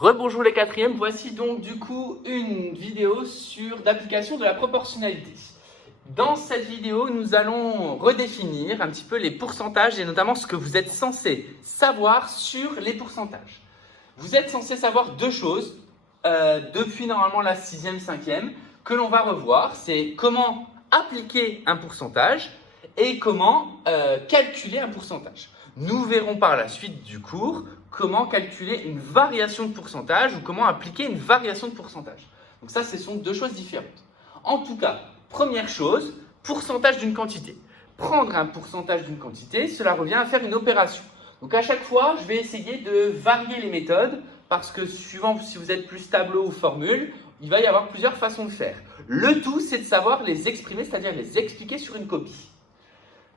Rebonjour les quatrièmes, voici donc du coup une vidéo d'application de la proportionnalité. Dans cette vidéo, nous allons redéfinir un petit peu les pourcentages et notamment ce que vous êtes censé savoir sur les pourcentages. Vous êtes censé savoir deux choses depuis normalement la 6e, 5e que l'on va revoir. C'est comment appliquer un pourcentage et comment calculer un pourcentage. Nous verrons par la suite du cours comment calculer une variation de pourcentage ou comment appliquer une variation de pourcentage. Donc ça, ce sont deux choses différentes. En tout cas, première chose, pourcentage d'une quantité. Prendre un pourcentage d'une quantité, cela revient à faire une opération. Donc à chaque fois, je vais essayer de varier les méthodes parce que suivant si vous êtes plus tableau ou formule, il va y avoir plusieurs façons de faire. Le tout, c'est de savoir les exprimer, c'est-à-dire les expliquer sur une copie.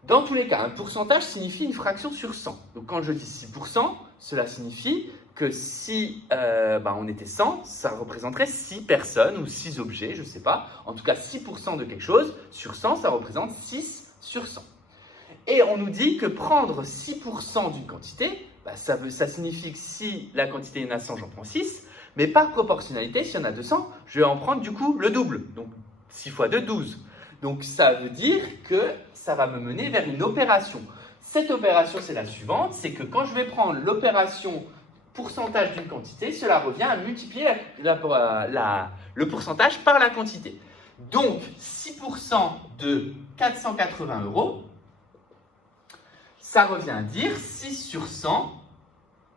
Dans tous les cas, un pourcentage signifie une fraction sur 100. Donc quand je dis 6%, cela signifie que si on était 100, ça représenterait 6 personnes ou 6 objets, je ne sais pas. En tout cas, 6% de quelque chose sur 100, ça représente 6 sur 100. Et on nous dit que prendre 6% d'une quantité, ça signifie que si la quantité il y en a 100, j'en prends 6. Mais par proportionnalité, s'il y en a 200, je vais en prendre du coup le double. Donc 6 fois 2, 12. Donc ça veut dire que ça va me mener vers une opération. Cette opération, c'est la suivante, c'est que quand je vais prendre l'opération pourcentage d'une quantité, cela revient à multiplier le pourcentage par la quantité. Donc 6% de 480 €, ça revient à dire 6 sur 100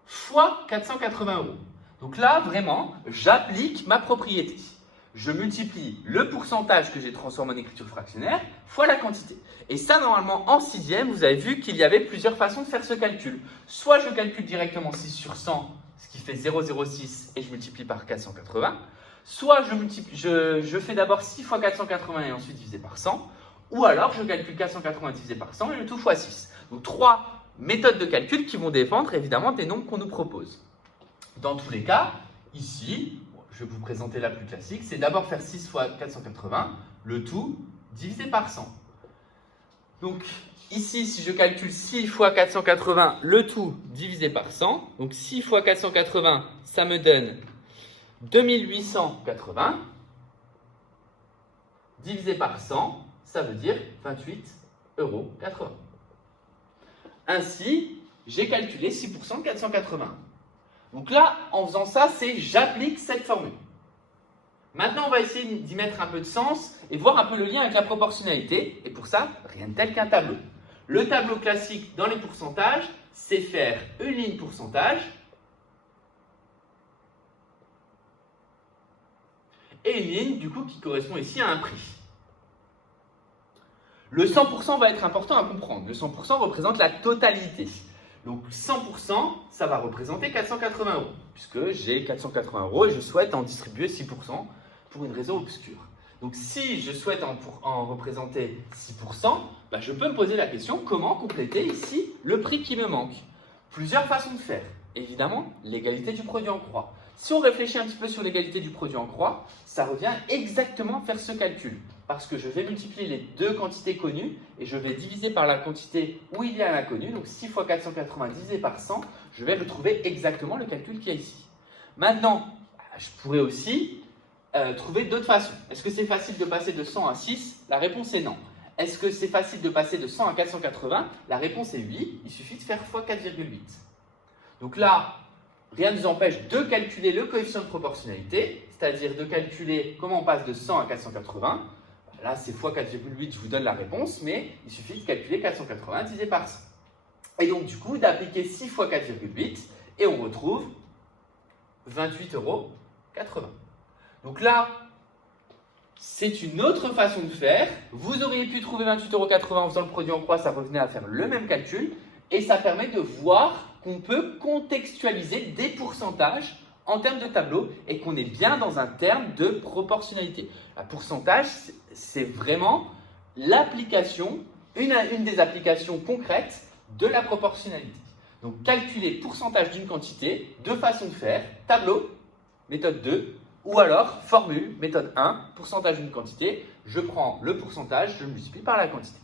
fois 480 €. Donc là, vraiment, j'applique ma propriété. Je multiplie le pourcentage que j'ai transformé en écriture fractionnaire fois la quantité. Et ça, normalement, en 6e, vous avez vu qu'il y avait plusieurs façons de faire ce calcul. Soit je calcule directement 6 sur 100, ce qui fait 0,06 et je multiplie par 480. Soit je fais d'abord 6 fois 480 et ensuite divisé par 100. Ou alors je calcule 480 divisé par 100 et le tout fois 6. Donc 3 méthodes de calcul qui vont dépendre évidemment des nombres qu'on nous propose. Dans tous les cas, ici, je vais vous présenter la plus classique, c'est d'abord faire 6 fois 480, le tout divisé par 100. Donc ici, si je calcule 6 fois 480, le tout divisé par 100, donc 6 fois 480, ça me donne 2880, divisé par 100, ça veut dire 28,80 €. Ainsi, j'ai calculé 6% de 480. Donc là, en faisant ça, j'applique cette formule. Maintenant, on va essayer d'y mettre un peu de sens et voir un peu le lien avec la proportionnalité. Et pour ça, rien de tel qu'un tableau. Le tableau classique dans les pourcentages, c'est faire une ligne pourcentage et une ligne du coup qui correspond ici à un prix. Le 100% va être important à comprendre. Le 100% représente la totalité. Donc 100%, ça va représenter 480 €, puisque j'ai 480 € et je souhaite en distribuer 6% pour une raison obscure. Donc si je souhaite en représenter 6%, je peux me poser la question comment compléter ici le prix qui me manque. Plusieurs façons de faire. Évidemment, l'égalité du produit en croix. Si on réfléchit un petit peu sur l'égalité du produit en croix, ça revient exactement à faire ce calcul. Parce que je vais multiplier les deux quantités connues et je vais diviser par la quantité où il y a un inconnu. Donc 6 fois 480 divisé par 100, je vais retrouver exactement le calcul qu'il y a ici. Maintenant, je pourrais aussi trouver d'autres façons. Est-ce que c'est facile de passer de 100 à 6? La réponse est non. Est-ce que c'est facile de passer de 100 à 480? La réponse est oui. Il suffit de faire x 4,8. Donc là, rien ne nous empêche de calculer le coefficient de proportionnalité, c'est-à-dire de calculer comment on passe de 100 à 480. Là, c'est x 4,8, je vous donne la réponse, mais il suffit de calculer 480 divisé par 100. Et donc, du coup, d'appliquer 6 fois 4,8 et on retrouve 28,80 €. Donc là, c'est une autre façon de faire. Vous auriez pu trouver 28,80 € en faisant le produit en croix, ça revenait à faire le même calcul. Et ça permet de voir qu'on peut contextualiser des pourcentages en termes de tableau et qu'on est bien dans un terme de proportionnalité. Un pourcentage, c'est vraiment l'application, une des applications concrètes de la proportionnalité. Donc, calculer le pourcentage d'une quantité, deux façons de faire, tableau, méthode 2, ou alors formule, méthode 1, pourcentage d'une quantité, je prends le pourcentage, je le multiplie par la quantité.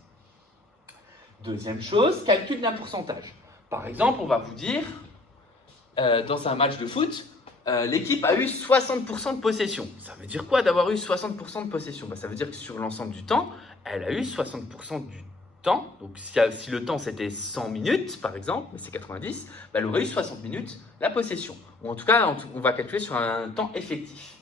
Deuxième chose, calcul d'un pourcentage. Par exemple, on va vous dire, dans un match de foot, l'équipe a eu 60% de possession. Ça veut dire quoi d'avoir eu 60% de possession? Ça veut dire que sur l'ensemble du temps, elle a eu 60% du temps. Donc si le temps c'était 100 minutes par exemple, mais c'est 90, elle aurait eu 60 minutes la possession. Ou en tout cas, on va calculer sur un temps effectif.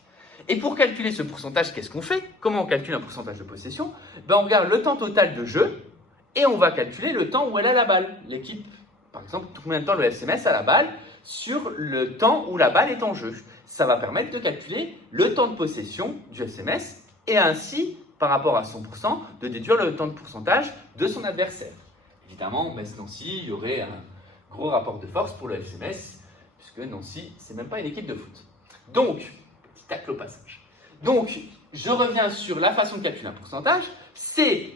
Et pour calculer ce pourcentage, qu'est-ce qu'on fait? Comment on calcule un pourcentage de possession? On regarde le temps total de jeu et on va calculer le temps où elle a la balle. L'équipe, par exemple, combien de temps le FCMS a la balle sur le temps où la balle est en jeu. Ça va permettre de calculer le temps de possession du FCMS et ainsi, par rapport à 100%, de déduire le temps de pourcentage de son adversaire. Évidemment, Metz-Nancy, il y aurait un gros rapport de force pour le FCMS, puisque Nancy, c'est même pas une équipe de foot. Donc, petit tacle au passage. Donc, je reviens sur la façon de calculer un pourcentage. C'est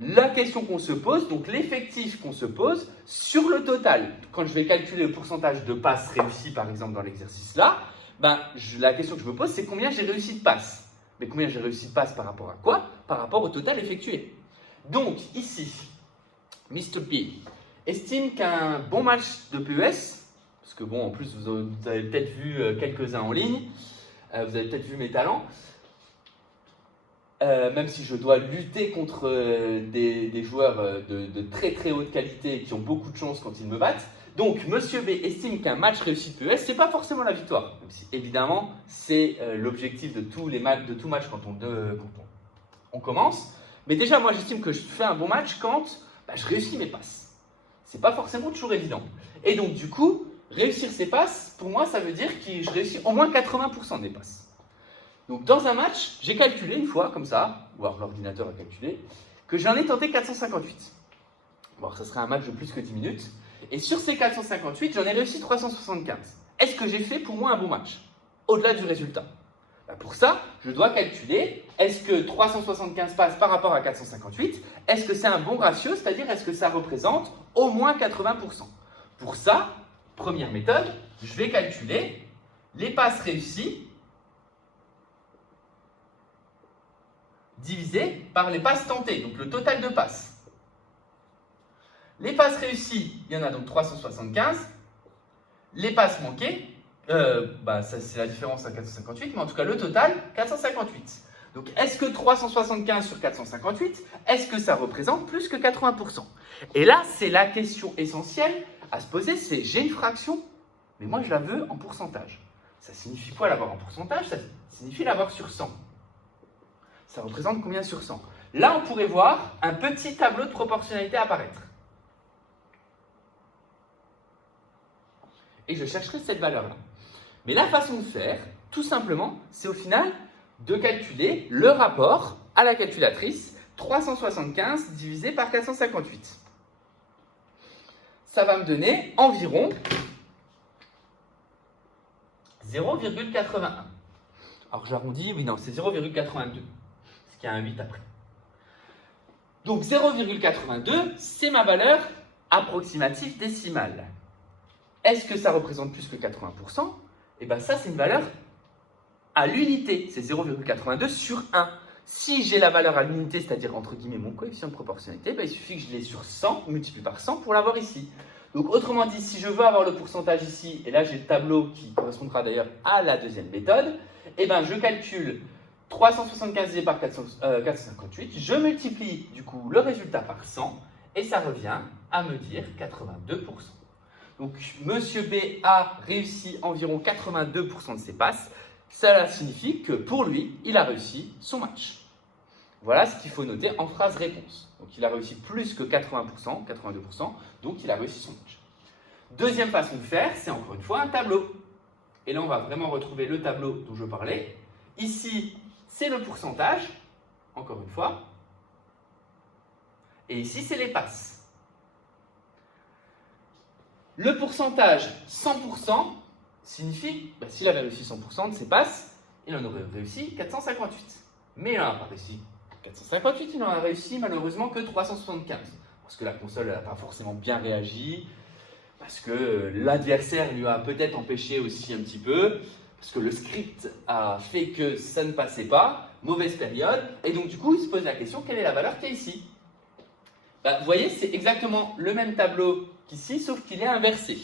la question qu'on se pose, donc l'effectif qu'on se pose sur le total. Quand je vais calculer le pourcentage de passes réussies, par exemple, dans l'exercice là, la question que je me pose, c'est combien j'ai réussi de passes. Mais combien j'ai réussi de passes par rapport à quoi? Par rapport au total effectué. Donc, ici, Mr. P estime qu'un bon match de PES, parce que bon, en plus, vous avez peut-être vu quelques-uns en ligne, vous avez peut-être vu mes talents, même si je dois lutter contre des joueurs de très très haute qualité qui ont beaucoup de chance quand ils me battent. Donc, Monsieur B estime qu'un match réussi de PES, ce n'est pas forcément la victoire. Même si, évidemment, c'est l'objectif de tout match quand on commence. Mais déjà, moi, j'estime que je fais un bon match quand je réussis mes passes. Ce n'est pas forcément toujours évident. Et donc, du coup, réussir ses passes, pour moi, ça veut dire que je réussis au moins 80% des passes. Donc, dans un match, j'ai calculé une fois, comme ça, ou alors l'ordinateur a calculé, que j'en ai tenté 458. Bon, ça serait un match de plus que 10 minutes. Et sur ces 458, j'en ai réussi 375. Est-ce que j'ai fait pour moi un bon match? Au-delà du résultat. Pour ça, je dois calculer, est-ce que 375 passes par rapport à 458, est-ce que c'est un bon ratio, c'est-à-dire est-ce que ça représente au moins 80%? Pour ça, première méthode, je vais calculer les passes réussies divisé par les passes tentées, donc le total de passes. Les passes réussies, il y en a donc 375. Les passes manquées, ça c'est la différence à 458, mais en tout cas le total, 458. Donc est-ce que 375 sur 458, est-ce que ça représente plus que 80%? Et là, c'est la question essentielle à se poser, c'est j'ai une fraction, mais moi je la veux en pourcentage. Ça signifie quoi l'avoir en pourcentage? Ça signifie l'avoir sur 100. Ça représente combien sur 100? Là, on pourrait voir un petit tableau de proportionnalité apparaître. Et je chercherai cette valeur-là. Mais la façon de faire, tout simplement, c'est au final de calculer le rapport à la calculatrice 375 divisé par 458. Ça va me donner environ 0,81. Alors j'arrondis, oui non, c'est 0,82. Qu'il y a un 8 après. Donc 0,82, c'est ma valeur approximative décimale. Est-ce que ça représente plus que 80%? Et bien ça, c'est une valeur à l'unité. C'est 0,82 sur 1. Si j'ai la valeur à l'unité, c'est-à-dire entre guillemets mon coefficient de proportionnalité, il suffit que je l'ai sur 100, multiplié par 100 pour l'avoir ici. Donc autrement dit, si je veux avoir le pourcentage ici, et là j'ai le tableau qui correspondra d'ailleurs à la deuxième méthode, je calcule 375 divisé par 458, je multiplie du coup le résultat par 100 et ça revient à me dire 82%. Donc Monsieur B a réussi environ 82% de ses passes. Cela signifie que pour lui, il a réussi son match. Voilà ce qu'il faut noter en phrase réponse. Donc il a réussi plus que 80%, 82%, donc il a réussi son match. Deuxième façon de faire, c'est encore une fois un tableau. Et là, on va vraiment retrouver le tableau dont je parlais. Ici, c'est le pourcentage, encore une fois. Et ici, c'est les passes. Le pourcentage 100% signifie, s'il avait réussi 100% de ses passes, il en aurait réussi 458. Mais il n'en a pas réussi 458, il n'en a réussi malheureusement que 375. Parce que la console n'a pas forcément bien réagi, parce que l'adversaire lui a peut-être empêché aussi un petit peu, parce que le script a fait que ça ne passait pas, mauvaise période, et donc du coup il se pose la question, quelle est la valeur qui est ici? Vous voyez, c'est exactement le même tableau qu'ici, sauf qu'il est inversé.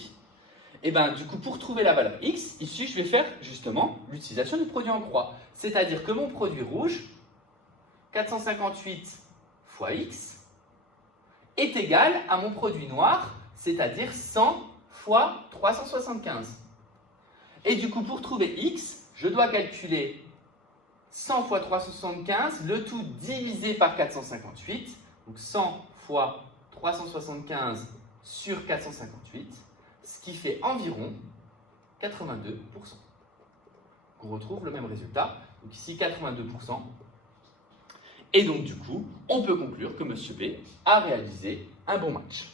Et bien, du coup, pour trouver la valeur x, ici, je vais faire justement l'utilisation du produit en croix. C'est-à-dire que mon produit rouge, 458 fois x, est égal à mon produit noir, c'est-à-dire 100 fois 375. Et du coup, pour trouver x, je dois calculer 100 fois 375, le tout divisé par 458. Donc 100 fois 375 sur 458, ce qui fait environ 82%. On retrouve le même résultat. Donc ici, 82%. Et donc, du coup, on peut conclure que M. B a réalisé un bon match.